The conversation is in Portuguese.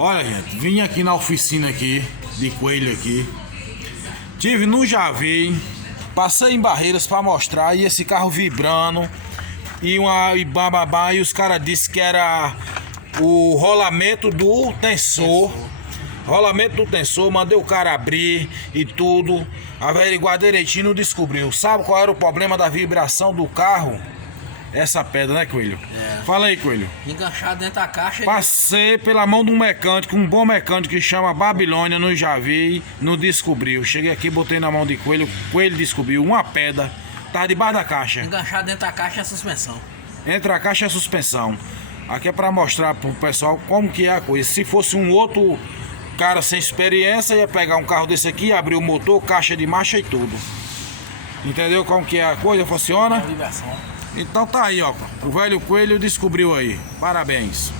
Olha, gente, vim aqui na oficina aqui, de Coelho aqui. Tive no Javi, passei em Barreiras pra mostrar e esse carro vibrando. E bababá, e os caras disseram que era o rolamento do tensor. Rolamento do tensor, mandei o cara abrir e tudo. Averiguar direitinho, não descobriu. Sabe qual era o problema da vibração do carro? Essa pedra, né, Coelho? É. Fala aí, Coelho. Enganchado dentro da caixa. Passei pela mão de um mecânico, um bom mecânico que chama Babilônia, no Javi, não descobriu. Cheguei aqui, botei na mão de Coelho, Coelho descobriu uma pedra, tava debaixo da caixa. Enganchado dentro da caixa é a suspensão. Entre a caixa e a suspensão. Aqui é pra mostrar pro pessoal como que é a coisa. Se fosse um outro cara sem experiência, ia pegar um carro desse aqui, abrir o motor, caixa de marcha e tudo. Entendeu como que a coisa funciona? Vibração. Então tá aí, ó. O velho Coelho descobriu aí. Parabéns.